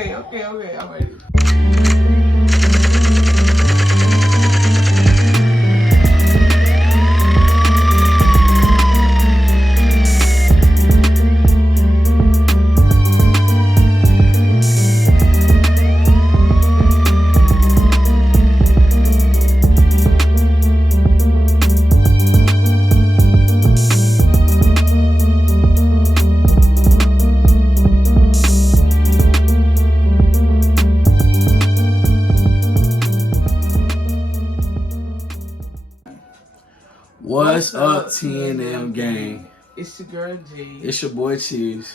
Okay. I'm ready. What's up, TNM gang? It's your girl G. It's your boy Cheese.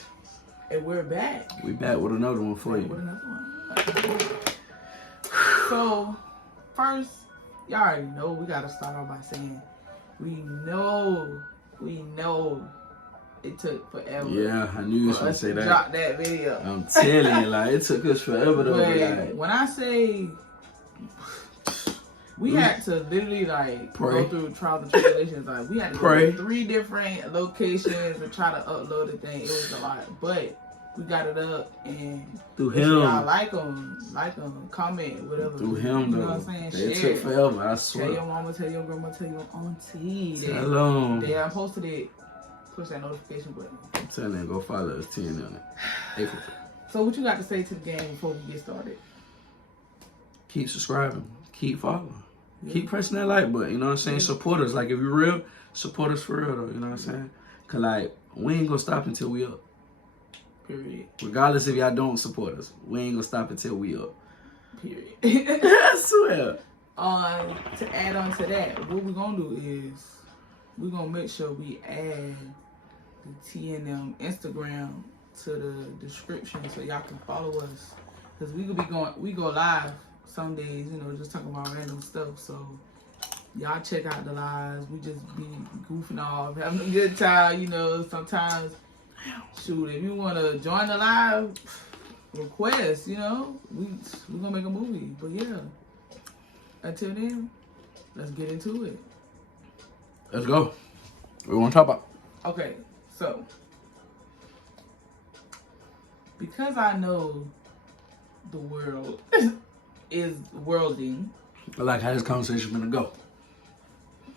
And we're back. We back with another one for you. With another one. So, first, y'all already know we gotta start off by saying we know it took forever. Yeah, I knew you was gonna say that. Drop that video. I'm telling you, like, it took us forever though. But when I say we had to literally go through trials and tribulations. Like we had to go to 3 different locations and try to upload the thing. It was a lot, but we got it up and through him. Y'all like them, comment, whatever. Through him, you though. Know what I'm saying? It took forever. I swear. Tell your mama, tell your grandma, tell your auntie. Tell them. They I posted it. Push that notification button. I'm telling them, go follow us, TNM. April. So what you got to say to the game before we get started? Keep subscribing. Keep following. Keep pressing that like button, you know what I'm saying? Support us. Like, if you're real, support us for real, though, you know what I'm saying? Because, like, we ain't going to stop until we up. Period. Regardless if y'all don't support us, we ain't going to stop until we up. Period. I swear. To add on to that, what we're going to do is we're going to make sure we add the TNM Instagram to the description so y'all can follow us. Because we go live some days, you know, just talking about random stuff. So y'all check out the lives. We just be goofing off, having a good time, you know. Sometimes, shoot, if you want to join the live, request, you know, we're going to make a movie. But yeah, until then, let's get into it. Let's go. What we want to talk about? Okay, so because I know the world is worlding. I like how this conversation gonna go.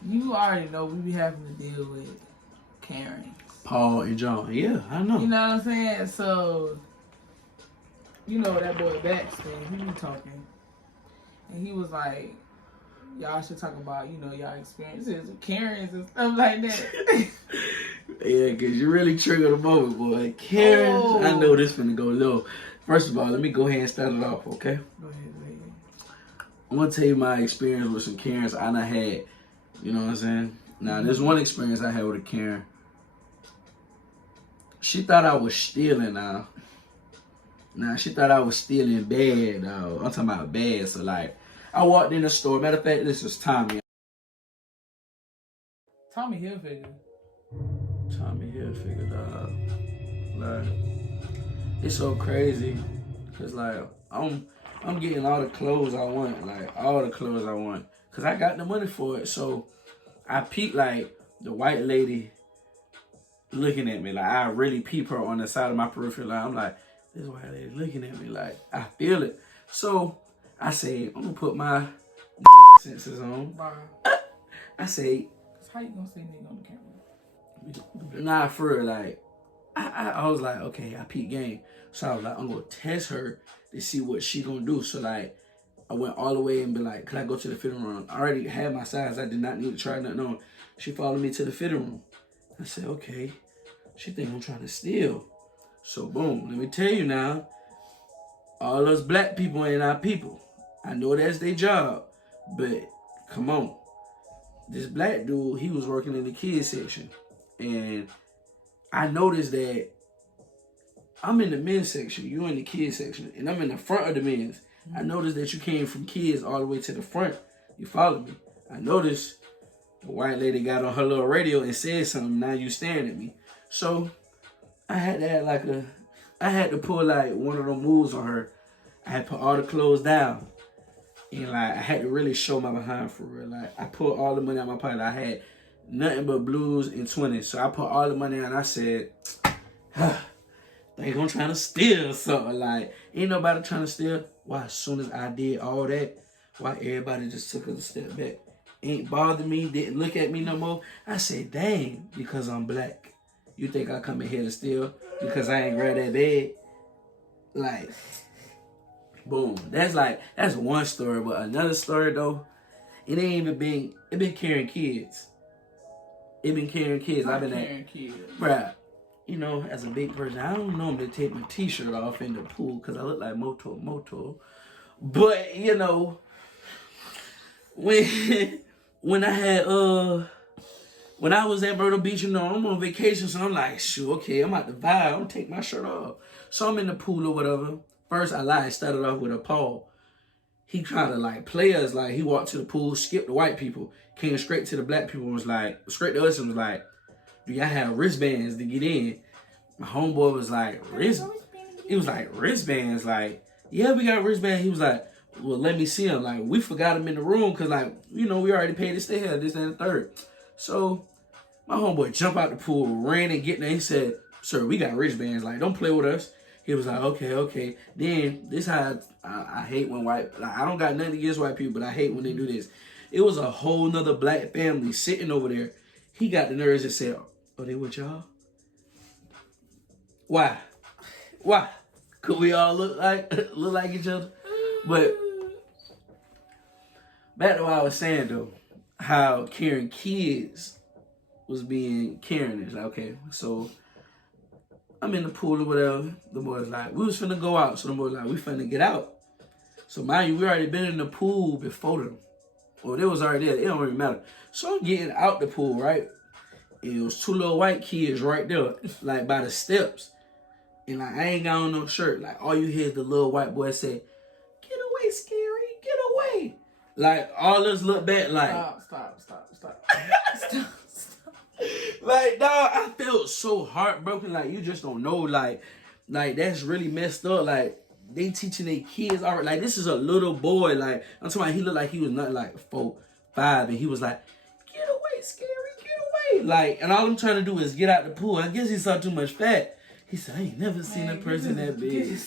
You already know we be having to deal with Karen, Paul and John. Yeah, I know. You know what I'm saying? So, you know that boy Baxter, he be talking. And he was like, y'all should talk about, you know, y'all experiences with Karens and stuff like that. Yeah, because you really triggered the moment, boy. Karens, I know this finna go low. First of all, let me go ahead and start it off, okay? Go ahead. I'm gonna tell you my experience with some Karens I done had. You know what I'm saying? Now, there's one experience I had with a Karen. She thought I was stealing now. She thought I was stealing bad, though. I'm talking about bad. So, like, I walked in the store. Matter of fact, this was Tommy. Tommy Hilfiger, dog. Like, it's so crazy. Because, like, I'm getting all the clothes I want. Like, all the clothes I want. Because I got the money for it. So, I peep, like, the white lady looking at me. Like, I really peep her on the side of my peripheral. Like, I'm like, this white lady looking at me. Like, I feel it. So, I say, I'm going to put my senses on. I say, how you gonna say nigga on the camera? Nah, for real, like, I was like, okay, I peep game. So I was like, I'm gonna test her to see what she gonna do. So like, I went all the way and be like, can I go to the fitting room? I already had my size. I did not need to try nothing on. She followed me to the fitting room. I said, okay, she think I'm trying to steal. So boom, let me tell you now, all us black people ain't our people. I know that's their job, but come on. This black dude, he was working in the kids section. And I noticed that I'm in the men's section, you in the kids section, and I'm in the front of the men's. I noticed that you came from kids all the way to the front. You follow me? I noticed the white lady got on her little radio and said something. Now you staring at me. So I had to act I had to pull like one of them moves on her. I had to put all the clothes down. And like, I had to really show my behind for real. Like, I put all the money out of my pocket. I had nothing but blues and 20s. So I put all the money out and I said, They gonna try to steal something. Like, ain't nobody trying to steal. Why, as soon as I did all that, why everybody just took a step back? Ain't bothered me, didn't look at me no more. I said, dang, because I'm black. You think I come in here to steal because I ain't grab that bag? Like, boom. That's one story. But another story, though, it been carrying kids. It been carrying kids. I've been carrying kids. Bruh, you know, as a big person, I don't normally take my t-shirt off in the pool because I look like Moto. But, you know, when I had, when I was at Myrtle Beach, you know, I'm on vacation, so I'm like, shoot, okay, I'm out the vibe. I'm gonna take my shirt off. So I'm in the pool or whatever. First, I lied, started off with a Paul. He tried to, like, play us. Like, he walked to the pool, skipped the white people, came straight to the black people, and was like, straight to us and was like, do y'all have wristbands to get in? My homeboy was like, It was like, wristbands? Like, yeah, we got wristbands. He was like, well, let me see them. Like, we forgot them in the room because, like, you know, we already paid to stay here, this and the third. So my homeboy jumped out the pool, ran and get there. He said, sir, we got wristbands. Like, don't play with us. He was like, okay. Then this how I hate when white, like, I don't got nothing against white people, but I hate when they do this. It was a whole nother black family sitting over there. He got the nerves and said, oh, they with y'all? Why? Could we all look like each other? But back to what I was saying though, how carrying kids was being Karen is like, okay, so I'm in the pool or whatever. The boys like, we was finna go out, so the boys like, we finna get out. So mind you, we already been in the pool before them. Or they was already there. It don't really matter. So I'm getting out the pool, right? And it was two little white kids right there, like by the steps. And like I ain't got on no shirt. Like all you hear is the little white boy say, "Get away, Scary, get away!" Like all us look back like, Stop. Like dog, I felt so heartbroken. Like you just don't know. Like that's really messed up. Like they teaching their kids already. Like this is a little boy. Like I'm talking about, he looked like he was not like 4, 5, and he was like, "Get away, Scary, get away!" Like, and all I'm trying to do is get out the pool. I guess he saw too much fat. He said, I ain't never seen a person that big.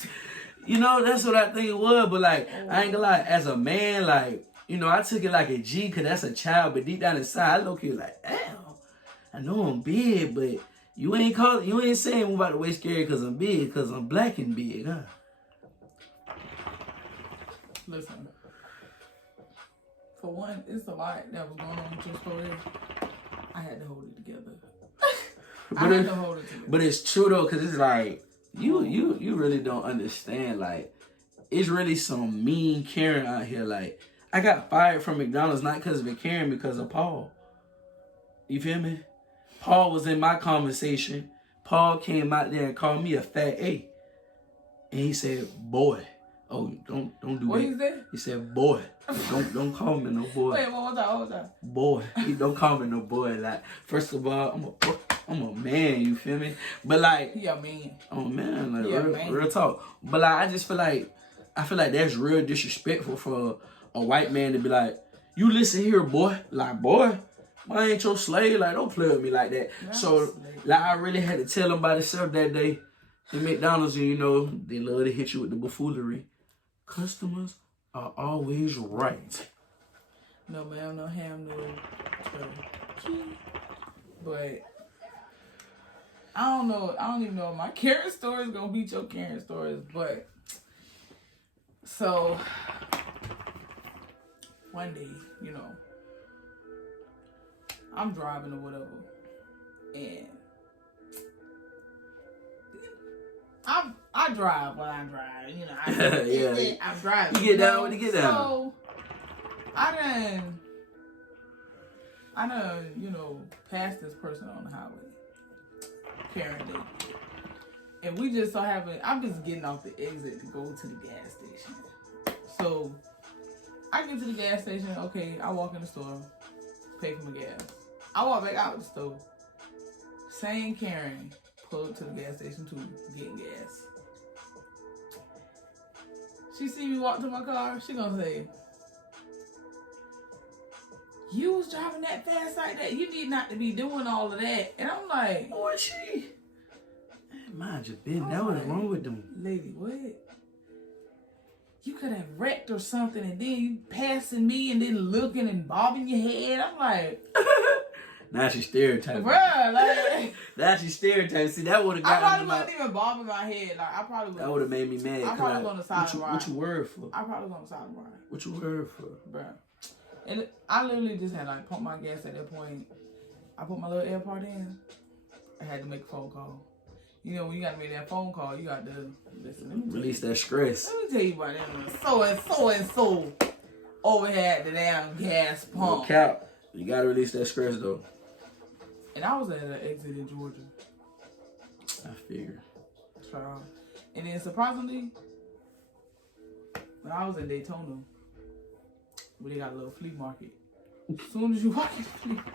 You know, that's what I think it was. But, like, I ain't gonna lie. As a man, like, you know, I took it like a G because that's a child. But deep down inside, I look at like, damn, I know I'm big, but you ain't saying I'm about to way Scary because I'm big, because I'm black and big, huh? Listen. For one, it's a lot that was going on with your story. I had to hold it together. But it's true though, cause it's like you really don't understand. Like it's really some mean Karen out here. Like I got fired from McDonald's not because of a Karen, because of Paul. You feel me? Paul was in my conversation. Paul came out there and called me a fat A, and he said, "Boy, oh don't do what that." What is that? He said, "Boy, don't call me no boy." Wait, what was that? Boy, he don't call me no boy. Like first of all, I'm a man, you feel me? But like, yeah, man. Oh man, like man. real talk. But like, I feel like that's real disrespectful for a white man to be like, you listen here, boy. Like, boy, I ain't your slave. Like, don't play with me like that. So, like, I really had to tell him by himself that day in McDonald's, and you know, they love to hit you with the buffoonery. Customers are always right. No ma'am, no ham, no turkey. But I don't know. I don't even know if my Karen story is gonna beat your Karen stories. But so one day, you know, I'm driving or whatever, and I drive when I drive. You know, I'm driving. You get down when you get down. So I done, you know, passed this person on the highway. Karen did. And we just so happen, I'm just getting off the exit to go to the gas station. So I get to the gas station, okay, I walk in the store, pay for my gas. I walk back out the store. Same Karen pull up to the gas station too, getting gas. She see me walk to my car, she gonna say, you was driving that fast like that. You need not to be doing all of that. And I'm like, who is she? Mind your business. That was wrong with them. Lady, what? You could have wrecked or something, and then you passing me and then looking and bobbing your head. I'm like, now she's stereotyping. Bruh, like. Now she's stereotyping. See, that would have got me. I probably wasn't even bobbing my head. Like, I probably would. That would have made me mad. I probably was on the side of the ride. What you worried for? I probably was on the side of the ride. What you worried for? Bruh. And I literally just had, like, pumped my gas at that point. I put my little AirPod in. I had to make a phone call. You know, when you got to make that phone call, you got to listen. Release that stress. Let me tell you about that. So over here at the damn gas pump. No cap. You got to release that stress, though. And I was at an exit in Georgia. I figured. Child. And then surprisingly, when I was in Daytona, where they got a little flea market. As soon as you walk in the flea market.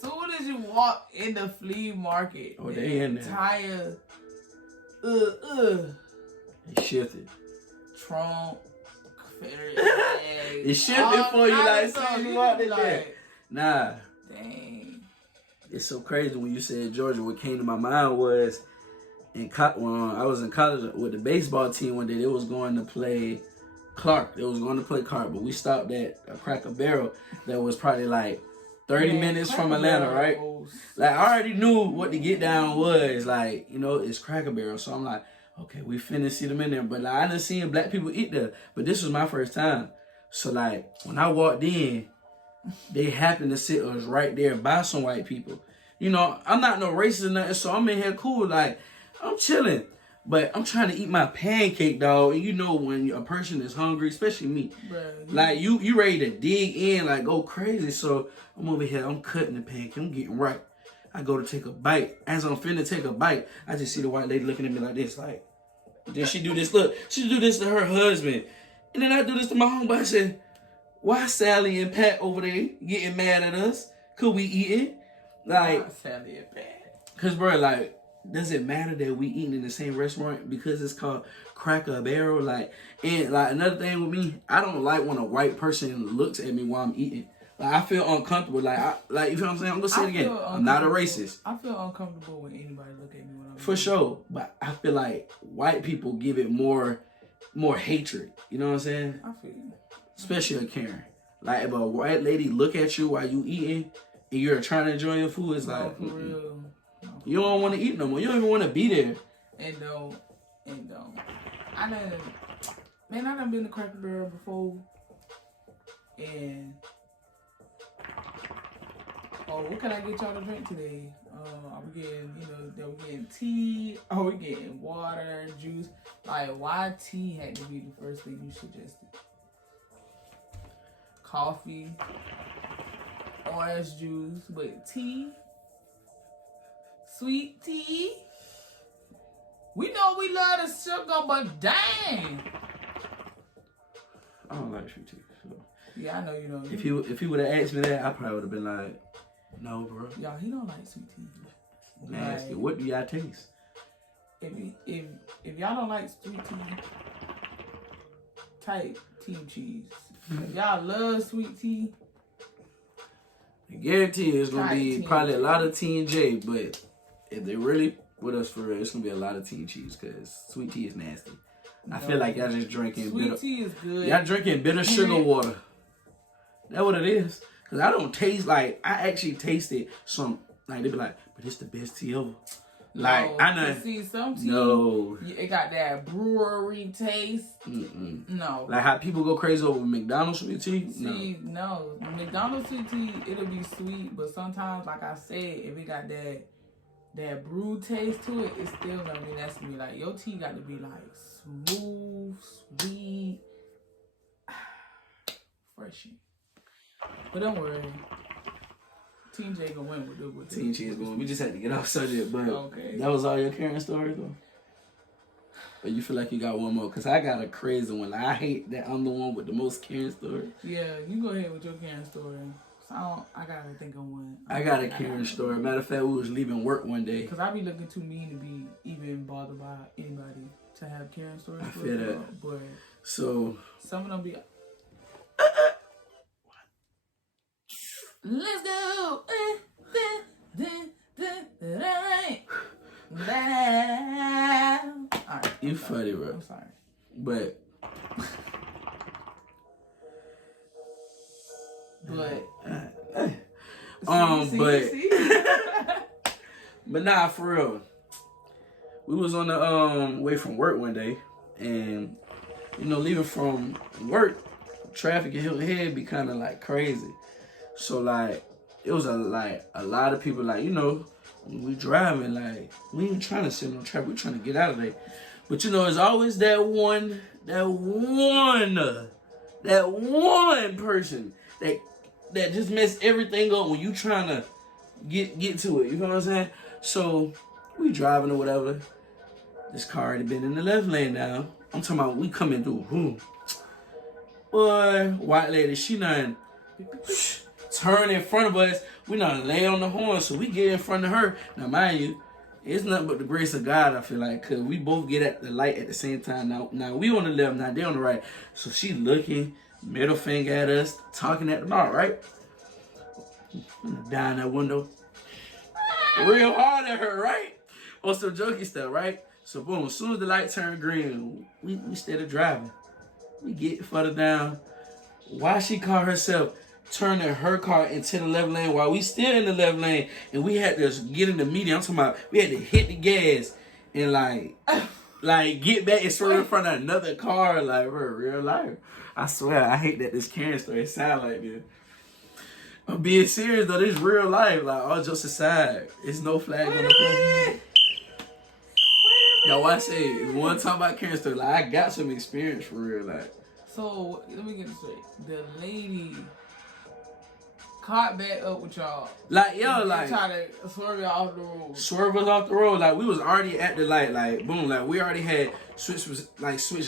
Soon as you walk in the flea market, oh, they in there. Entire, They shifted. Trump, it shifted for you like so you walked in there. Nah. Dang. It's so crazy when you said Georgia. What came to my mind was when I was in college with the baseball team one day, they was going to play Clark. They was going to play Clark, but we stopped at a Cracker Barrel that was probably like 30 minutes from Atlanta, right? Like, I already knew what the get down was. Like, you know, it's Cracker Barrel. So I'm like, okay, we finna see them in there. But like, I done seen black people eat there. But this was my first time. So like, when I walked in, they happened to sit us right there by some white people. You know, I'm not no racist or nothing, so I'm in here cool. Like, I'm chilling. But I'm trying to eat my pancake, dog. And you know when a person is hungry, especially me. Bruh, like, you ready to dig in, like, go crazy. So I'm over here, I'm cutting the pancake. I'm getting right. I go to take a bite. As I'm finna take a bite, I just see the white lady looking at me like this. Like, then she do this, look. She do this to her husband. And then I do this to my homeboy. I said, why Sally and Pat over there getting mad at us? Could we eating? Like, why Sally and Pat? Because, bro, like, does it matter that we eating in the same restaurant because it's called Cracker Barrel? Like, and like another thing with me, I don't like when a white person looks at me while I'm eating. Like, I feel uncomfortable. Like, you feel what I'm saying? I'm gonna say it again. I'm not a racist. I feel uncomfortable when anybody look at me when I'm for eating. Sure, but I feel like white people give it more hatred. You know what I'm saying? I feel you. Especially a Karen. Like, if a white lady look at you while you eating and you're trying to enjoy your food, it's like, for real. You don't want to eat no more. You don't even want to be there. And don't. I done been to Cracker Barrel before. And what can I get y'all to drink today? Are we getting, they were getting tea? Are we getting water, juice? Like, why tea had to be the first thing you suggested? Coffee, orange juice, but tea? Sweet tea? We know we love the sugar, but dang. I don't like sweet tea. So. Yeah, I know you don't. If he would have asked me that, I probably would have been like, no, bro. Y'all, he don't like sweet tea. Nasty. Like, what do y'all taste? If y'all don't like sweet tea, type team cheese. If y'all love sweet tea, I guarantee it's gonna be probably a lot of T&J, but if they really with us for real, it's gonna be a lot of tea cheese because sweet tea is nasty. I feel like y'all just drinking sweet tea is good. Y'all drinking bitter sugar water. That's what it is. Cause I don't taste like I actually tasted some like they be like, but it's the best tea ever. Like no, I know. See some tea. No. It got that brewery taste. No. Like how people go crazy over McDonald's sweet tea. See, no. McDonald's sweet tea, it'll be sweet, but sometimes, like I said, if it got that brew taste to it, it's still gonna be nasty. Like your tea got to be like smooth, sweet, freshy. But don't worry, Team J gonna win with Team J is going. We just had to get off subject, but okay. That was all your Karen stories though. But you feel like you got one more? Cause I got a crazy one. Like I hate that I'm the one with the most Karen stories. Yeah, you go ahead with your Karen story. So I gotta think of one. I got a Karen story. Matter of fact, we was leaving work one day. Cause I be looking too mean to be even bothered by anybody to have Karen stories. I feel that. But so some of them be. Let's go. You funny, bro. I'm sorry. But but nah, for real. We was on the way from work one day, and you know, leaving from work, traffic in Hilton Head be kind of like crazy. So like, it was a lot of people like, you know, when we driving, like we ain't trying to sit on traffic, we trying to get out of there. But you know, it's always that one person that just mess everything up when you trying to get to it. You know what I'm saying? So we driving or whatever. This car already been in the left lane now. I'm talking about we coming through. Boy, white lady, she done turn in front of us. We done lay on the horn, so we get in front of her. Now, mind you, it's nothing but the grace of God, I feel like, because we both get at the light at the same time. Now we on the left, now they on the right. So she looking, middle finger at us, talking at the bar, right? Down that window. Real hard at her, right? On some jokey stuff, right? So boom, as soon as the light turned green, we started driving. We get further down. Why she called herself turning her car into the left lane while we still in the left lane, and we had to get in the median. I'm talking about we had to hit the gas and like get back and swerve in front of another car, like for real life. I swear, I hate that this Karen story sound like this. I'm being serious though, this real life. Like all jokes aside, it's no flag on the front. Now, what I say, if one time about Karen story, like I got some experience for real, like. So let me get this straight. The lady caught back up with y'all. Like yo, like try to swerve y'all off the road. Swerve us off the road. Like we was already at the light. Like boom. Like we already had switch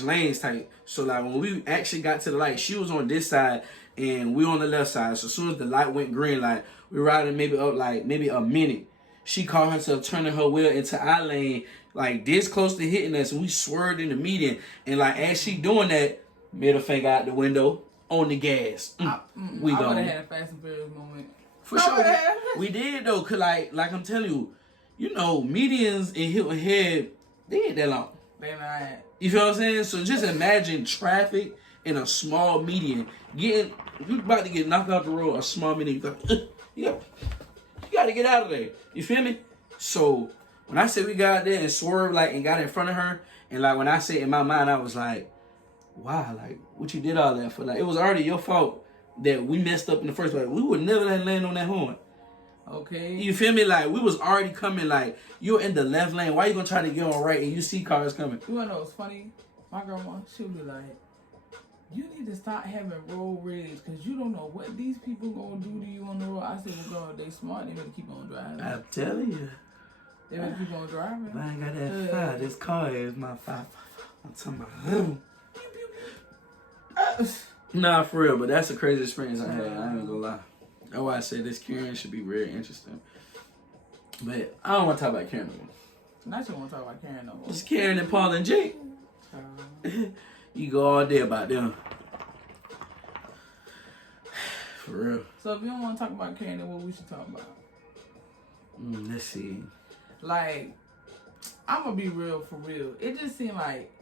lanes type. So like when we actually got to the light, she was on this side and we on the left side. So as soon as the light went green, like we riding maybe up like maybe a minute. She caught herself turning her wheel into our lane, like this close to hitting us, and we swerved in the median. And like as she doing that, middle finger out the window on the gas. We I gone. would have had a Fast and Furious moment. For sure. We did though, cause like I'm telling you, you know, medians in Hilton Head, they ain't that long. They not. You feel what I'm saying? So just imagine traffic in a small median. You about to get knocked out the road, a small median. You got to get out of there. You feel me? So when I say we got there and swerved like and got in front of her, and like when I say in my mind, I was like, wow, like what you did all that for? Like it was already your fault that we messed up in the first place. We would never let land on that horn. Okay. You feel me? Like we was already coming. Like you're in the left lane. Why you gonna try to get on right and you see cars coming? You wanna know what's funny? My grandma, she'll be like, you need to start having road rage because you don't know what these people gonna do to you on the road. I said, well, girl, they smart. They better keep on driving. I'm telling you. They better keep on driving. I ain't got that fire. This car is my 5. I'm talking about. Nah, for real, but that's the craziest experience I had. I ain't gonna lie. That's why I say this Karen should be very interesting. But I don't want to talk about Karen no more. Not you want to talk about Karen no more. It's Karen and Paul and Jake. You go all day about them. For real. So if you don't want to talk about Karen, then what we should talk about? Let's see. Like, I'm going to be real for real. It just seemed like,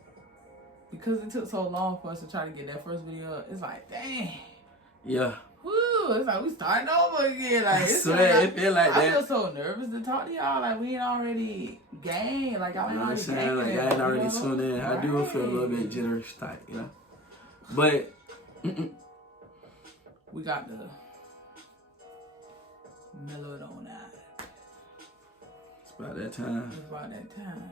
because it took so long for us to try to get that first video up, it's like, dang. Yeah. Woo, it's like we starting over again. Like, I swear, it feel like that. I feel so nervous to talk to y'all. Like, we ain't already gang. Like, y'all ain't already gang. Like, I ain't already tuned in. Right. I do feel a little bit jittery type, you know? But, we got the mellow it on out. It's about that time. It's about that time.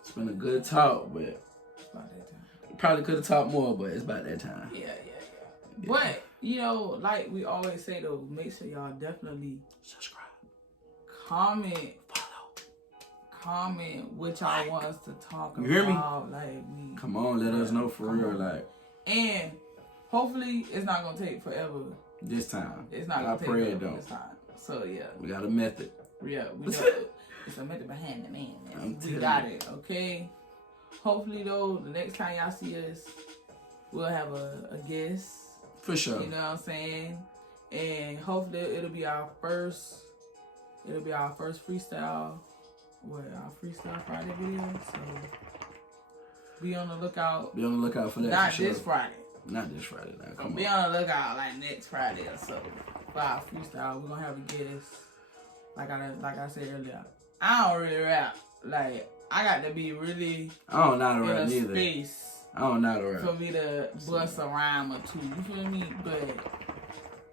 It's been a good talk, but it's about that time. Probably could have talked more, but it's about that time. Yeah. But, you know, like we always say though, make sure y'all definitely subscribe, comment, what y'all want us to talk about. You hear me? Like come on, let us know for real, like. And hopefully it's not gonna take forever. This time. It's not gonna take forever this time. So yeah. We got a method. Yeah, we got it. It's a method behind the man. We got it, okay? Hopefully though, the next time y'all see us, we'll have a guest. For sure. You know what I'm saying? And hopefully it'll be our first freestyle. Our freestyle Friday video. So Be on the lookout. Be on the lookout for that. Not for this sure. Friday. Not this Friday. Now, come Be on. on the lookout like next Friday or so for our freestyle. We're gonna have a guest. Like I said earlier, I don't really rap. Like I got to be really I don't know how to in rap a neither. space I don't know how to rap. for me to bust a rhyme or two. You feel me? But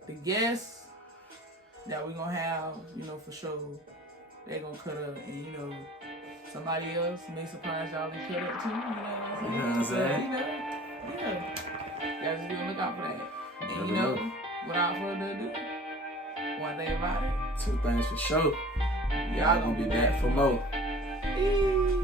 the guests that we gonna have, you know, for sure, they gonna cut up, and you know, somebody else may surprise y'all and cut up too. You know what I'm saying? You know what I'm saying? So, yeah. Y'all just be on the lookout for that. And Never you know, know. without further ado, one thing about it, Two things for sure. Y'all gonna be back for more. Eee.